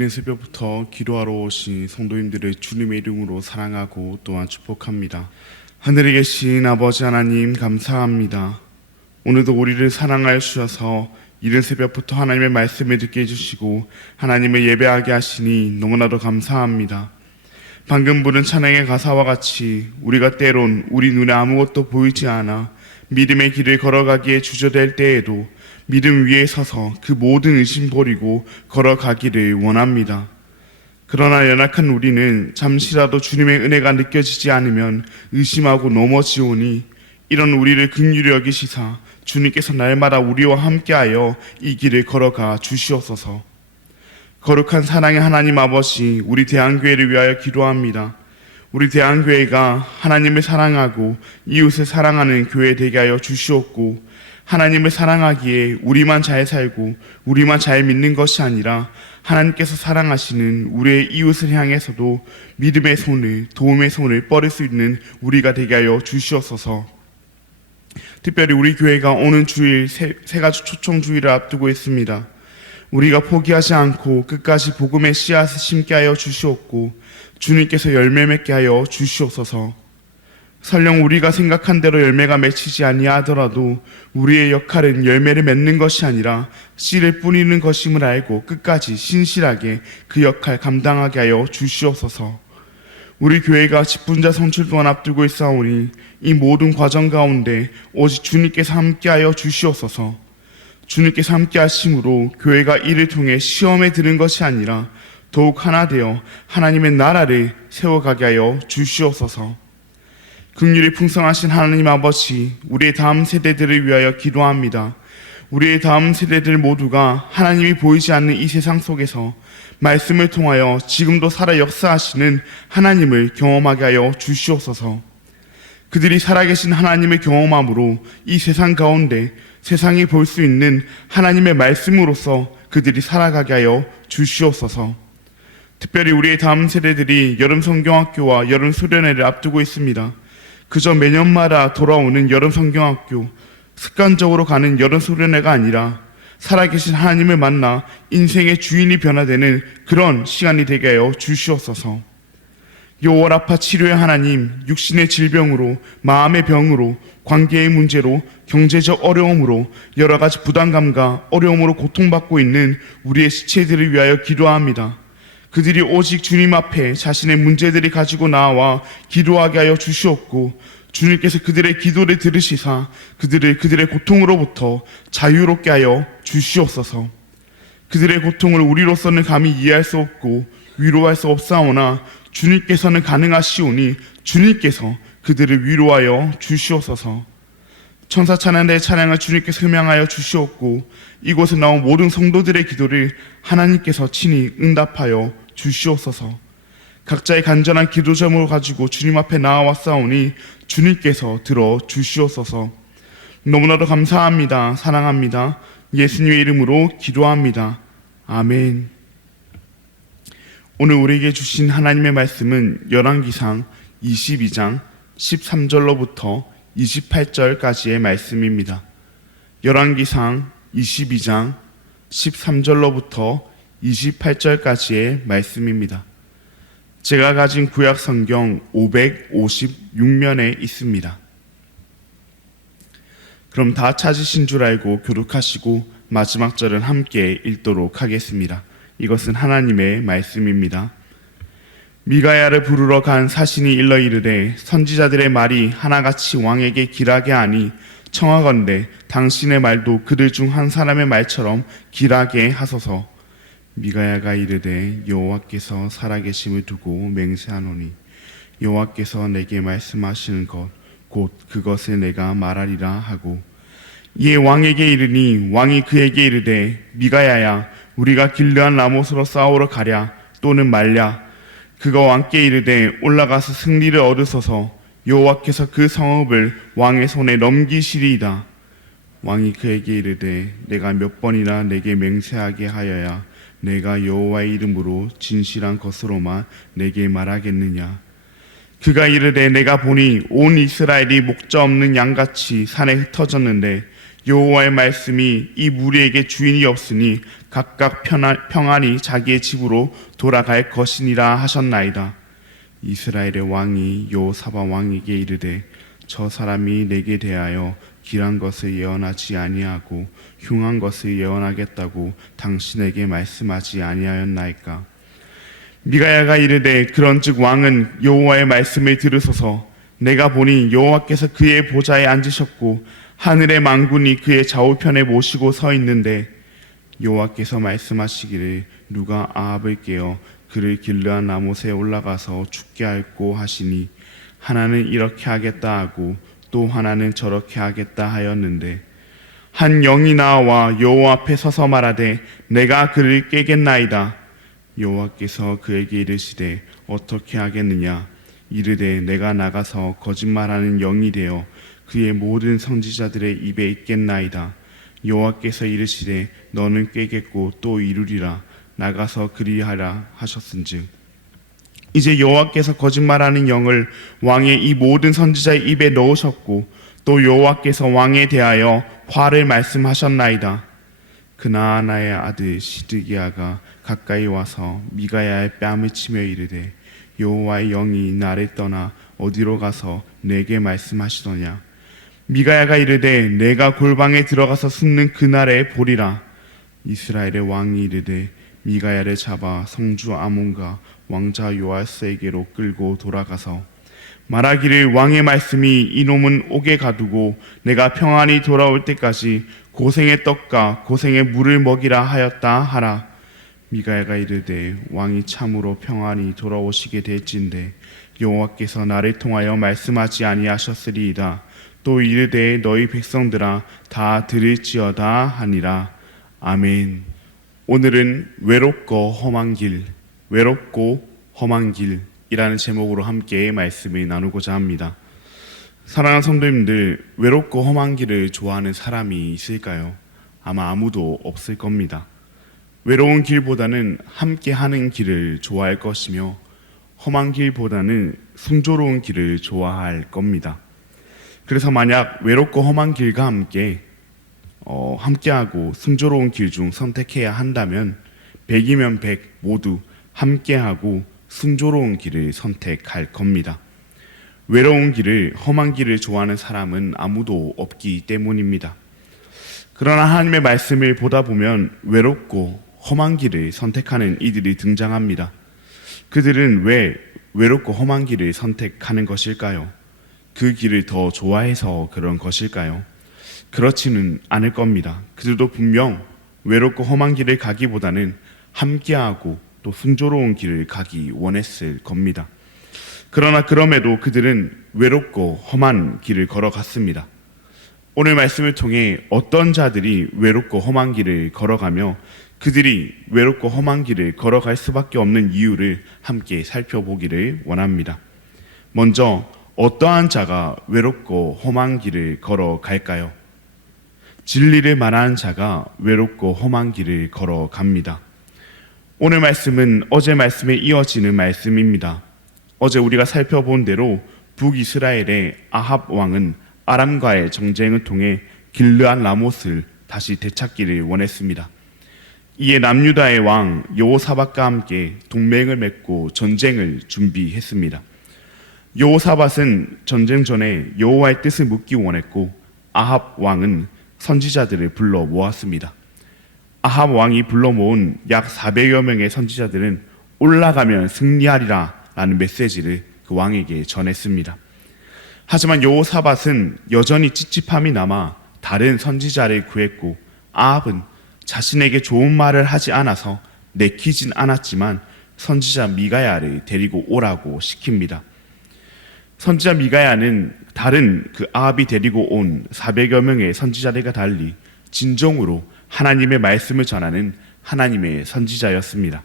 이른 새벽부터 기도하러 오신 성도님들을 주님의 이름으로 사랑하고 또한 축복합니다. 하늘에 계신 아버지 하나님 감사합니다. 오늘도 우리를 사랑하여 주셔서 이른 새벽부터 하나님의 말씀을 듣게 해주시고 하나님을 예배하게 하시니 너무나도 감사합니다. 방금 부른 찬양의 가사와 같이 우리가 때론 우리 눈에 아무것도 보이지 않아 믿음의 길을 걸어가기에 주저될 때에도 믿음 위에 서서 그 모든 의심 버리고 걸어가기를 원합니다. 그러나 연약한 우리는 잠시라도 주님의 은혜가 느껴지지 않으면 의심하고 넘어지오니 이런 우리를 긍휼히 여기시사 주님께서 날마다 우리와 함께하여 이 길을 걸어가 주시옵소서. 거룩한 사랑의 하나님 아버지, 우리 대한교회를 위하여 기도합니다. 우리 대한교회가 하나님을 사랑하고 이웃을 사랑하는 교회 되게 하여 주시옵고, 하나님을 사랑하기에 우리만 잘 살고 우리만 잘 믿는 것이 아니라 하나님께서 사랑하시는 우리의 이웃을 향해서도 믿음의 손을, 도움의 손을 뻗을 수 있는 우리가 되게 하여 주시옵소서. 특별히 우리 교회가 오는 주일 세가지 초청 주일을 앞두고 있습니다. 우리가 포기하지 않고 끝까지 복음의 씨앗을 심게 하여 주시옵고 주님께서 열매 맺게 하여 주시옵소서. 설령 우리가 생각한 대로 열매가 맺히지 아니하더라도 우리의 역할은 열매를 맺는 것이 아니라 씨를 뿌리는 것임을 알고 끝까지 신실하게 그 역할 감당하게 하여 주시옵소서. 우리 교회가 직분자 선출 또한 앞두고 있사오니 이 모든 과정 가운데 오직 주님께서 함께하여 주시옵소서. 주님께서 함께 하심으로 교회가 이를 통해 시험에 드는 것이 아니라 더욱 하나 되어 하나님의 나라를 세워가게 하여 주시옵소서. 긍휼이 풍성하신 하나님 아버지, 우리의 다음 세대들을 위하여 기도합니다. 우리의 다음 세대들 모두가 하나님이 보이지 않는 이 세상 속에서 말씀을 통하여 지금도 살아 역사하시는 하나님을 경험하게 하여 주시옵소서. 그들이 살아계신 하나님을 경험함으로 이 세상 가운데 세상이 볼 수 있는 하나님의 말씀으로서 그들이 살아가게 하여 주시옵소서. 특별히 우리의 다음 세대들이 여름 성경학교와 여름 수련회를 앞두고 있습니다. 그저 매년마다 돌아오는 여름 성경학교, 습관적으로 가는 여름 수련회가 아니라 살아계신 하나님을 만나 인생의 주인이 변화되는 그런 시간이 되게 하여 주시옵소서. 요월아파 치료의 하나님, 육신의 질병으로, 마음의 병으로, 관계의 문제로, 경제적 어려움으로, 여러 가지 부담감과 어려움으로 고통받고 있는 우리의 지체들을 위하여 기도합니다. 그들이 오직 주님 앞에 자신의 문제들이 가지고 나와 기도하게 하여 주시옵고, 주님께서 그들의 기도를 들으시사 그들의 고통으로부터 자유롭게 하여 주시옵소서. 그들의 고통을 우리로서는 감히 이해할 수 없고 위로할 수 없사오나 주님께서는 가능하시오니 주님께서 그들을 위로하여 주시옵소서. 천사 찬양대의 찬양을 주님께서 흠양하여 주시옵고 이곳에 나온 모든 성도들의 기도를 하나님께서 친히 응답하여 주시옵소서. 각자의 간절한 기도 제목을 가지고 주님 앞에 나아왔사오니 주님께서 들어 주시옵소서. 너무나도 감사합니다. 사랑합니다. 예수님의 이름으로 기도합니다. 아멘. 오늘 우리에게 주신 하나님의 말씀은 열왕기상 22장 13절로부터 28절까지의 말씀입니다. 열왕기상 22장 13절로부터 28절까지의 말씀입니다. 제가 가진 구약 성경 556면에 있습니다. 그럼 다 찾으신 줄 알고 교독하시고 마지막 절은 함께 읽도록 하겠습니다. 이것은 하나님의 말씀입니다. 미가야를 부르러 간 사신이 일러 이르되 선지자들의 말이 하나같이 왕에게 길하게 하니 청하건대 당신의 말도 그들 중 한 사람의 말처럼 길하게 하소서. 미가야가 이르되 여호와께서 살아계심을 두고 맹세하노니 여호와께서 내게 말씀하시는 것 곧 그것을 내가 말하리라 하고 이에 왕에게 이르니 왕이 그에게 이르되 미가야야 우리가 길르한 라못으로 싸우러 가랴 또는 말랴. 그가 왕께 이르되 올라가서 승리를 얻으소서. 여호와께서 그 성읍을 왕의 손에 넘기시리이다. 왕이 그에게 이르되 내가 몇 번이나 내게 맹세하게 하여야 내가 여호와의 이름으로 진실한 것으로만 내게 말하겠느냐. 그가 이르되 내가 보니 온 이스라엘이 목자 없는 양같이 산에 흩어졌는데 여호와의 말씀이 이 무리에게 주인이 없으니 각각 평안히 자기의 집으로 돌아갈 것이니라 하셨나이다. 이스라엘의 왕이 여호사밧 왕에게 이르되 저 사람이 내게 대하여 길한 것을 예언하지 아니하고 흉한 것을 예언하겠다고 당신에게 말씀하지 아니하였나이까. 미가야가 이르되 그런즉 왕은 여호와의 말씀을 들으소서. 내가 보니 여호와께서 그의 보좌에 앉으셨고 하늘의 만군이 그의 좌우편에 모시고 서 있는데 여호와께서 말씀하시기를 누가 아합을 깨어 그를 길르한 나못에 올라가서 죽게 할꼬 하시니 하나는 이렇게 하겠다 하고 또 하나는 저렇게 하겠다 하였는데 한 영이 나와 여호와 앞에 서서 말하되 내가 그를 깨겠나이다. 여호와께서 그에게 이르시되 어떻게 하겠느냐. 이르되 내가 나가서 거짓말하는 영이 되어 그의 모든 선지자들의 입에 있겠나이다. 여호와께서 이르시되 너는 꿰겠고 또 이루리라. 나가서 그리하라 하셨은즉 이제 여호와께서 거짓말하는 영을 왕의 이 모든 선지자의 입에 넣으셨고 또 여호와께서 왕에 대하여 화를 말씀하셨나이다. 그나아나의 아들 시드기야가 가까이 와서 미가야의 뺨을 치며 이르되 여호와의 영이 나를 떠나 어디로 가서 내게 말씀하시더냐. 미가야가 이르되 내가 골방에 들어가서 숨는 그날에 보리라. 이스라엘의 왕이 이르되 미가야를 잡아 성주 아몬과 왕자 요아스에게로 끌고 돌아가서 말하기를 왕의 말씀이 이놈은 옥에 가두고 내가 평안히 돌아올 때까지 고생의 떡과 고생의 물을 먹이라 하였다 하라. 미가야가 이르되 왕이 참으로 평안히 돌아오시게 될진데 여호와께서 나를 통하여 말씀하지 아니하셨으리이다. 또 이르되 너희 백성들아 다 들을지어다 하니라. 아멘. 오늘은 외롭고 험한 길, 외롭고 험한 길이라는 제목으로 함께 말씀을 나누고자 합니다. 사랑하는 성도님들, 외롭고 험한 길을 좋아하는 사람이 있을까요? 아마 아무도 없을 겁니다. 외로운 길보다는 함께 하는 길을 좋아할 것이며 험한 길보다는 순조로운 길을 좋아할 겁니다. 그래서 만약 외롭고 험한 길과 함께하고 순조로운 길 중 선택해야 한다면 100이면 100 모두 함께하고 순조로운 길을 선택할 겁니다. 외로운 길을, 험한 길을 좋아하는 사람은 아무도 없기 때문입니다. 그러나 하나님의 말씀을 보다 보면 외롭고 험한 길을 선택하는 이들이 등장합니다. 그들은 왜 외롭고 험한 길을 선택하는 것일까요? 그 길을 더 좋아해서 그런 것일까요? 그렇지는 않을 겁니다. 그들도 분명 외롭고 험한 길을 가기보다는 함께하고 또 순조로운 길을 가기 원했을 겁니다. 그러나 그럼에도 그들은 외롭고 험한 길을 걸어갔습니다. 오늘 말씀을 통해 어떤 자들이 외롭고 험한 길을 걸어가며 그들이 외롭고 험한 길을 걸어갈 수밖에 없는 이유를 함께 살펴보기를 원합니다. 먼저 어떠한 자가 외롭고 험한 길을 걸어갈까요? 진리를 말하는 자가 외롭고 험한 길을 걸어갑니다. 오늘 말씀은 어제 말씀에 이어지는 말씀입니다. 어제 우리가 살펴본 대로 북이스라엘의 아합 왕은 아람과의 정쟁을 통해 길르앗 라못을 다시 되찾기를 원했습니다. 이에 남유다의 왕 여호사밧과 함께 동맹을 맺고 전쟁을 준비했습니다. 여호사밧은 전쟁 전에 여호와의 뜻을 묻기 원했고 아합 왕은 선지자들을 불러 모았습니다. 아합 왕이 불러 모은 약 400여 명의 선지자들은 올라가면 승리하리라 라는 메시지를 그 왕에게 전했습니다. 하지만 여호사밧은 여전히 찝찝함이 남아 다른 선지자를 구했고 아합은 자신에게 좋은 말을 하지 않아서 내키진 않았지만 선지자 미가야를 데리고 오라고 시킵니다. 선지자 미가야는 다른 그 아합이 데리고 온 400여 명의 선지자들과 달리 진정으로 하나님의 말씀을 전하는 하나님의 선지자였습니다.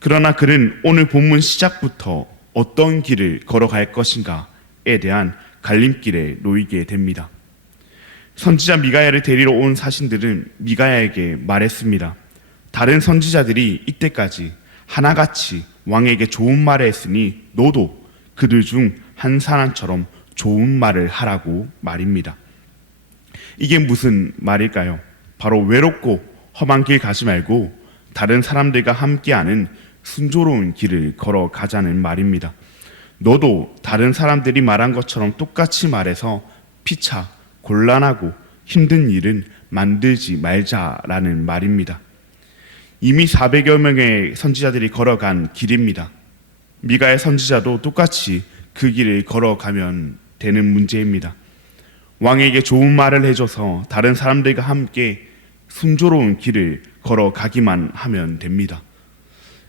그러나 그는 오늘 본문 시작부터 어떤 길을 걸어갈 것인가에 대한 갈림길에 놓이게 됩니다. 선지자 미가야를 데리러 온 사신들은 미가야에게 말했습니다. 다른 선지자들이 이때까지 하나같이 왕에게 좋은 말을 했으니 너도 그들 중 한 사람처럼 좋은 말을 하라고 말입니다. 이게 무슨 말일까요? 바로 외롭고 험한 길 가지 말고 다른 사람들과 함께하는 순조로운 길을 걸어가자는 말입니다. 너도 다른 사람들이 말한 것처럼 똑같이 말해서 피차 곤란하고 힘든 일은 만들지 말자라는 말입니다. 이미 400여 명의 선지자들이 걸어간 길입니다. 미가의 선지자도 똑같이 그 길을 걸어가면 되는 문제입니다. 왕에게 좋은 말을 해줘서 다른 사람들과 함께 순조로운 길을 걸어가기만 하면 됩니다.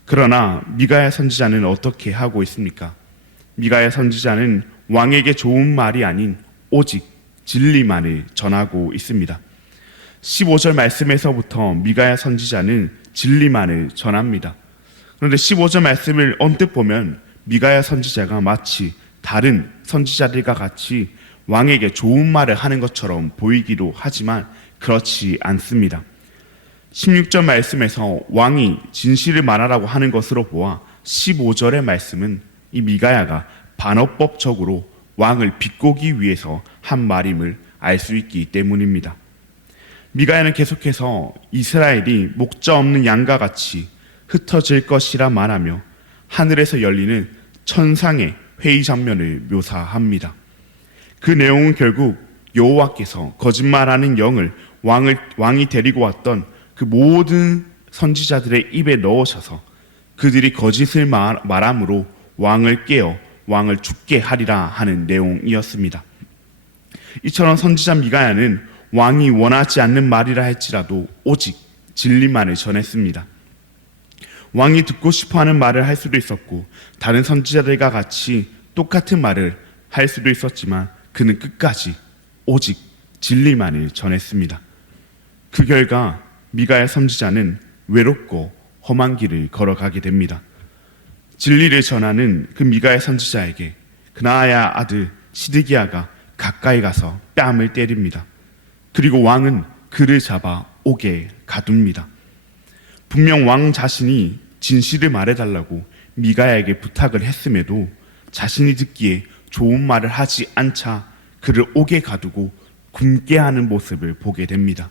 그러나 미가의 선지자는 어떻게 하고 있습니까? 미가의 선지자는 왕에게 좋은 말이 아닌 오직 진리만을 전하고 있습니다. 15절 말씀에서부터 미가의 선지자는 진리만을 전합니다. 그런데 15절 말씀을 언뜻 보면 미가의 선지자가 마치 다른 선지자들과 같이 왕에게 좋은 말을 하는 것처럼 보이기도 하지만 그렇지 않습니다. 16절 말씀에서 왕이 진실을 말하라고 하는 것으로 보아 15절의 말씀은 이 미가야가 반어법적으로 왕을 비꼬기 위해서 한 말임을 알 수 있기 때문입니다. 미가야는 계속해서 이스라엘이 목자 없는 양과 같이 흩어질 것이라 말하며 하늘에서 열리는 천상의 회의 장면을 묘사합니다. 그 내용은 결국 여호와께서 거짓말하는 영을 왕이 데리고 왔던 그 모든 선지자들의 입에 넣으셔서 그들이 거짓을 말함으로 왕을 깨어 왕을 죽게 하리라 하는 내용이었습니다. 이처럼 선지자 미가야는 왕이 원하지 않는 말이라 할지라도 오직 진리만을 전했습니다. 왕이 듣고 싶어하는 말을 할 수도 있었고 다른 선지자들과 같이 똑같은 말을 할 수도 있었지만 그는 끝까지 오직 진리만을 전했습니다. 그 결과 미가의 선지자는 외롭고 험한 길을 걸어가게 됩니다. 진리를 전하는 그 미가의 선지자에게 그나아야 아들 시드기야가 가까이 가서 뺨을 때립니다. 그리고 왕은 그를 잡아 옥에 가둡니다. 분명 왕 자신이 진실을 말해달라고 미가야에게 부탁을 했음에도 자신이 듣기에 좋은 말을 하지 않자 그를 옥에 가두고 굶게 하는 모습을 보게 됩니다.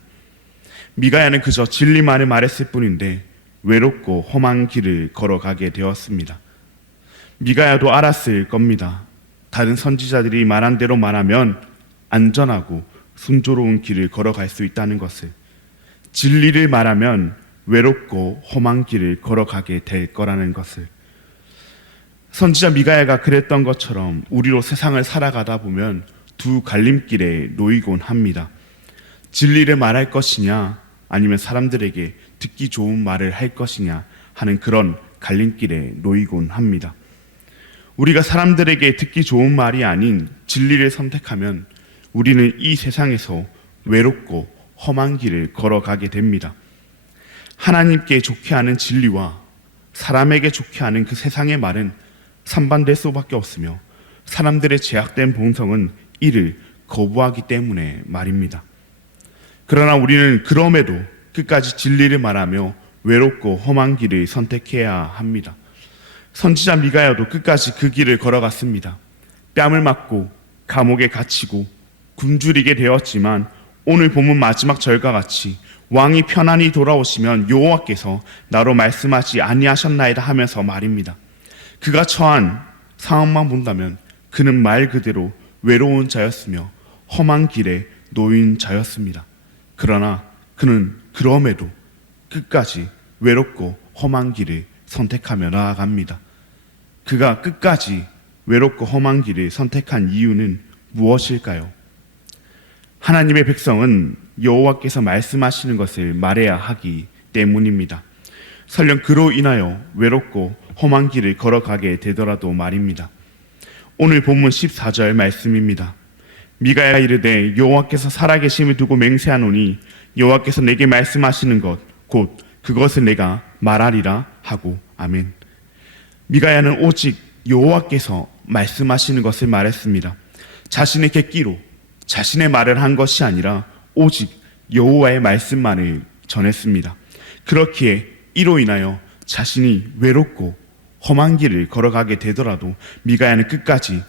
미가야는 그저 진리만을 말했을 뿐인데 외롭고 험한 길을 걸어가게 되었습니다. 미가야도 알았을 겁니다. 다른 선지자들이 말한 대로 말하면 안전하고 순조로운 길을 걸어갈 수 있다는 것을, 진리를 말하면 외롭고 험한 길을 걸어가게 될 거라는 것을. 선지자 미가야가 그랬던 것처럼 우리로 세상을 살아가다 보면 두 갈림길에 놓이곤 합니다. 진리를 말할 것이냐 아니면 사람들에게 듣기 좋은 말을 할 것이냐 하는 그런 갈림길에 놓이곤 합니다. 우리가 사람들에게 듣기 좋은 말이 아닌 진리를 선택하면 우리는 이 세상에서 외롭고 험한 길을 걸어가게 됩니다. 하나님께 좋게 하는 진리와 사람에게 좋게 하는 그 세상의 말은 상반될 수밖에 없으며 사람들의 제약된 본성은 이를 거부하기 때문에 말입니다. 그러나 우리는 그럼에도 끝까지 진리를 말하며 외롭고 험한 길을 선택해야 합니다. 선지자 미가야도 끝까지 그 길을 걸어갔습니다. 뺨을 맞고 감옥에 갇히고 굶주리게 되었지만 오늘 본문 마지막 절과 같이 왕이 편안히 돌아오시면 여호와께서 나로 말씀하지 아니하셨나이다 하면서 말입니다. 그가 처한 상황만 본다면 그는 말 그대로 외로운 자였으며 험한 길에 놓인 자였습니다. 그러나 그는 그럼에도 끝까지 외롭고 험한 길을 선택하며 나아갑니다. 그가 끝까지 외롭고 험한 길을 선택한 이유는 무엇일까요? 하나님의 백성은 여호와께서 말씀하시는 것을 말해야 하기 때문입니다. 설령 그로 인하여 외롭고 험한 길을 걸어가게 되더라도 말입니다. 오늘 본문 14절 말씀입니다. 미가야가 이르되 여호와께서 살아계심을 두고 맹세하노니 여호와께서 내게 말씀하시는 것 곧 그것을 내가 말하리라 하고 아멘. 미가야는 오직 여호와께서 말씀하시는 것을 말했습니다. 자신의 객기로 자신의 말을 한 것이 아니라 오직 여호와의 말씀만을 전했습니다. 그렇기에 이로 인하여 자신이 외롭고 험한 길을 걸어가게 되더라도 미가야는 끝까지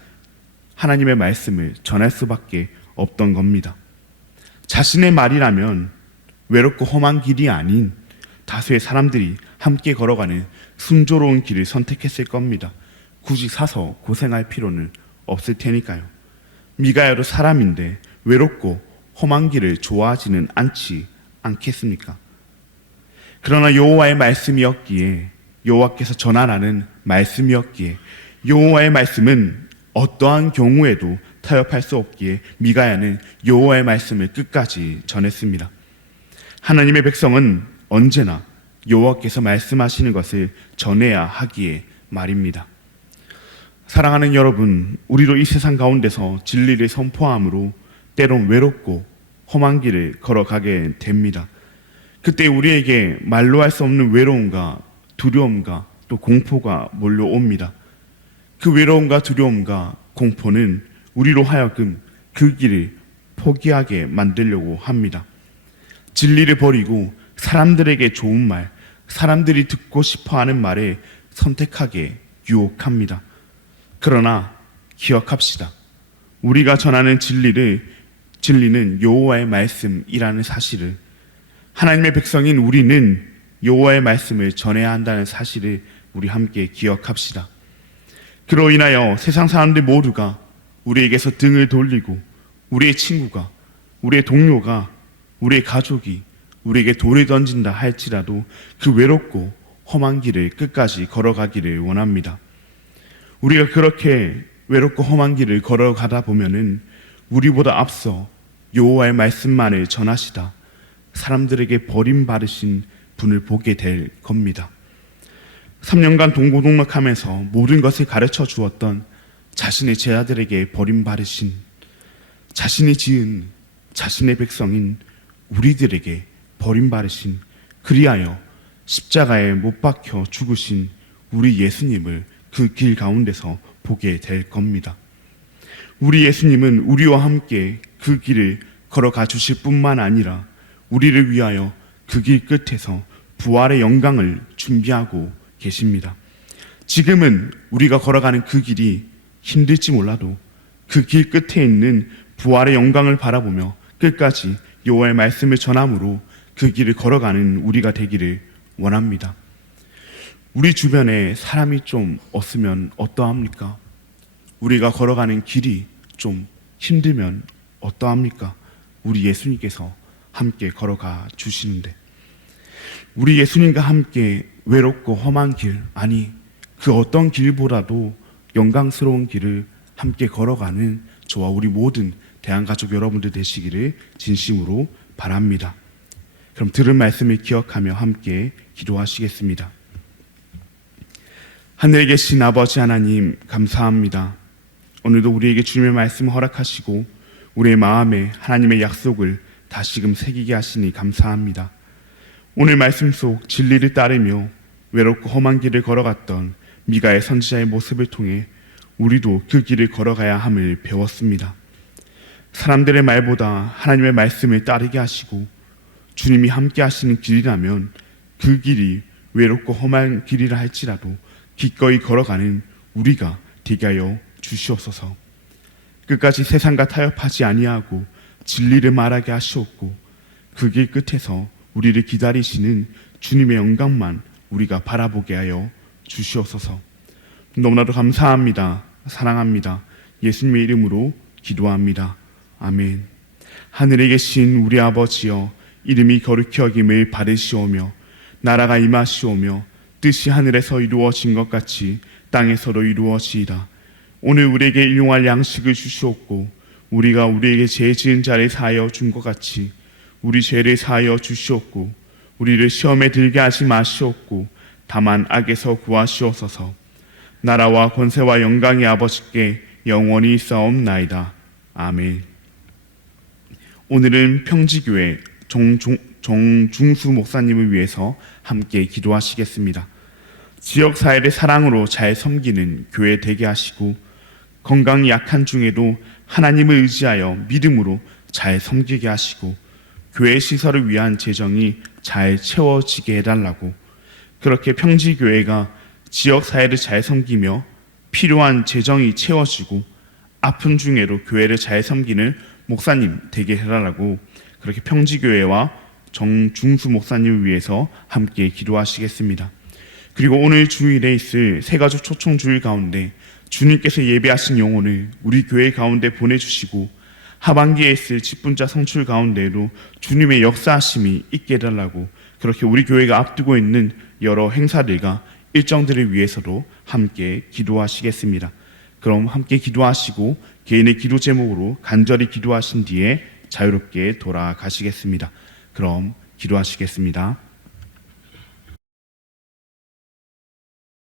하나님의 말씀을 전할 수밖에 없던 겁니다. 자신의 말이라면 외롭고 험한 길이 아닌 다수의 사람들이 함께 걸어가는 순조로운 길을 선택했을 겁니다. 굳이 사서 고생할 필요는 없을 테니까요. 미가야도 사람인데 외롭고 험한 길을 좋아하지는 않겠습니까? 그러나 여호와의 말씀이었기에, 여호와께서 전하라는 말씀이었기에, 여호와의 말씀은 어떠한 경우에도 타협할 수 없기에 미가야는 여호와의 말씀을 끝까지 전했습니다. 하나님의 백성은 언제나 여호와께서 말씀하시는 것을 전해야 하기에 말입니다. 사랑하는 여러분, 우리도 이 세상 가운데서 진리를 선포함으로 때론 외롭고 험한 길을 걸어가게 됩니다. 그때 우리에게 말로 할 수 없는 외로움과 두려움과 또 공포가 몰려옵니다. 그 외로움과 두려움과 공포는 우리로 하여금 그 길을 포기하게 만들려고 합니다. 진리를 버리고 사람들에게 좋은 말, 사람들이 듣고 싶어하는 말을 선택하게 유혹합니다. 그러나 기억합시다. 우리가 전하는 진리는 여호와의 말씀이라는 사실을, 하나님의 백성인 우리는 여호와의 말씀을 전해야 한다는 사실을 우리 함께 기억합시다. 그로 인하여 세상 사람들 모두가 우리에게서 등을 돌리고 우리의 친구가, 우리의 동료가, 우리의 가족이 우리에게 돌을 던진다 할지라도 그 외롭고 험한 길을 끝까지 걸어가기를 원합니다. 우리가 그렇게 외롭고 험한 길을 걸어가다 보면은 우리보다 앞서 여호와의 말씀만을 전하시다 사람들에게 버림받으신 분을 보게 될 겁니다. 3년간 동고동락하면서 모든 것을 가르쳐 주었던 자신의 제자들에게 버림받으신, 자신이 지은 자신의 백성인 우리들에게 버림받으신, 그리하여 십자가에 못 박혀 죽으신 우리 예수님을 그 길 가운데서 보게 될 겁니다. 우리 예수님은 우리와 함께 그 길을 걸어가 주실 뿐만 아니라 우리를 위하여 그 길 끝에서 부활의 영광을 준비하고 계십니다. 지금은 우리가 걸어가는 그 길이 힘들지 몰라도 그 길 끝에 있는 부활의 영광을 바라보며 끝까지 여호와의 말씀을 전함으로 그 길을 걸어가는 우리가 되기를 원합니다. 우리 주변에 사람이 좀 없으면 어떠합니까? 우리가 걸어가는 길이 좀 힘들면 어떠합니까? 우리 예수님께서 함께 걸어가 주시는데, 우리 예수님과 함께 외롭고 험한 길, 아니 그 어떤 길보다도 영광스러운 길을 함께 걸어가는 저와 우리 모든 대한가족 여러분들 되시기를 진심으로 바랍니다. 그럼 들은 말씀을 기억하며 함께 기도하시겠습니다. 하늘에 계신 아버지 하나님, 감사합니다. 오늘도 우리에게 주님의 말씀을 허락하시고 우리의 마음에 하나님의 약속을 다시금 새기게 하시니 감사합니다. 오늘 말씀 속 진리를 따르며 외롭고 험한 길을 걸어갔던 미가의 선지자의 모습을 통해 우리도 그 길을 걸어가야 함을 배웠습니다. 사람들의 말보다 하나님의 말씀을 따르게 하시고 주님이 함께 하시는 길이라면 그 길이 외롭고 험한 길이라 할지라도 기꺼이 걸어가는 우리가 되게 하여 주시옵소서. 끝까지 세상과 타협하지 아니하고 진리를 말하게 하시옵고 그 길 끝에서 우리를 기다리시는 주님의 영광만 우리가 바라보게 하여 주시옵소서. 너무나도 감사합니다. 사랑합니다. 예수님의 이름으로 기도합니다. 아멘. 하늘에 계신 우리 아버지여, 이름이 거룩히 여김을 받으시오며 나라가 임하시오며 뜻이 하늘에서 이루어진 것 같이 땅에서도 이루어지이다. 오늘 우리에게 일용할 양식을 주시옵고 우리가 우리에게 죄 지은 자를 사하여 준 것 같이 우리 죄를 사하여 주시옵고 우리를 시험에 들게 하지 마시옵고 다만 악에서 구하시옵소서. 나라와 권세와 영광이 아버지께 영원히 있사옵나이다. 아멘. 오늘은 평지교회 정중수 목사님을 위해서 함께 기도하시겠습니다. 지역사회를 사랑으로 잘 섬기는 교회 되게 하시고 건강이 약한 중에도 하나님을 의지하여 믿음으로 잘 섬기게 하시고 교회 시설을 위한 재정이 잘 채워지게 해달라고, 그렇게 평지교회가 지역사회를 잘 섬기며 필요한 재정이 채워지고 아픈 중에도 교회를 잘 섬기는 목사님 되게 해달라고 그렇게 평지교회와 정중수 목사님을 위해서 함께 기도하시겠습니다. 그리고 오늘 주일에 있을 새가족 초청 주일 가운데 주님께서 예배하신 영혼을 우리 교회 가운데 보내주시고 하반기에 있을 직분자 성출 가운데로 주님의 역사하심이 있게 해달라고 그렇게 우리 교회가 앞두고 있는 여러 행사들과 일정들을 위해서도 함께 기도하시겠습니다. 그럼 함께 기도하시고 개인의 기도 제목으로 간절히 기도하신 뒤에 자유롭게 돌아가시겠습니다. 그럼 기도하시겠습니다.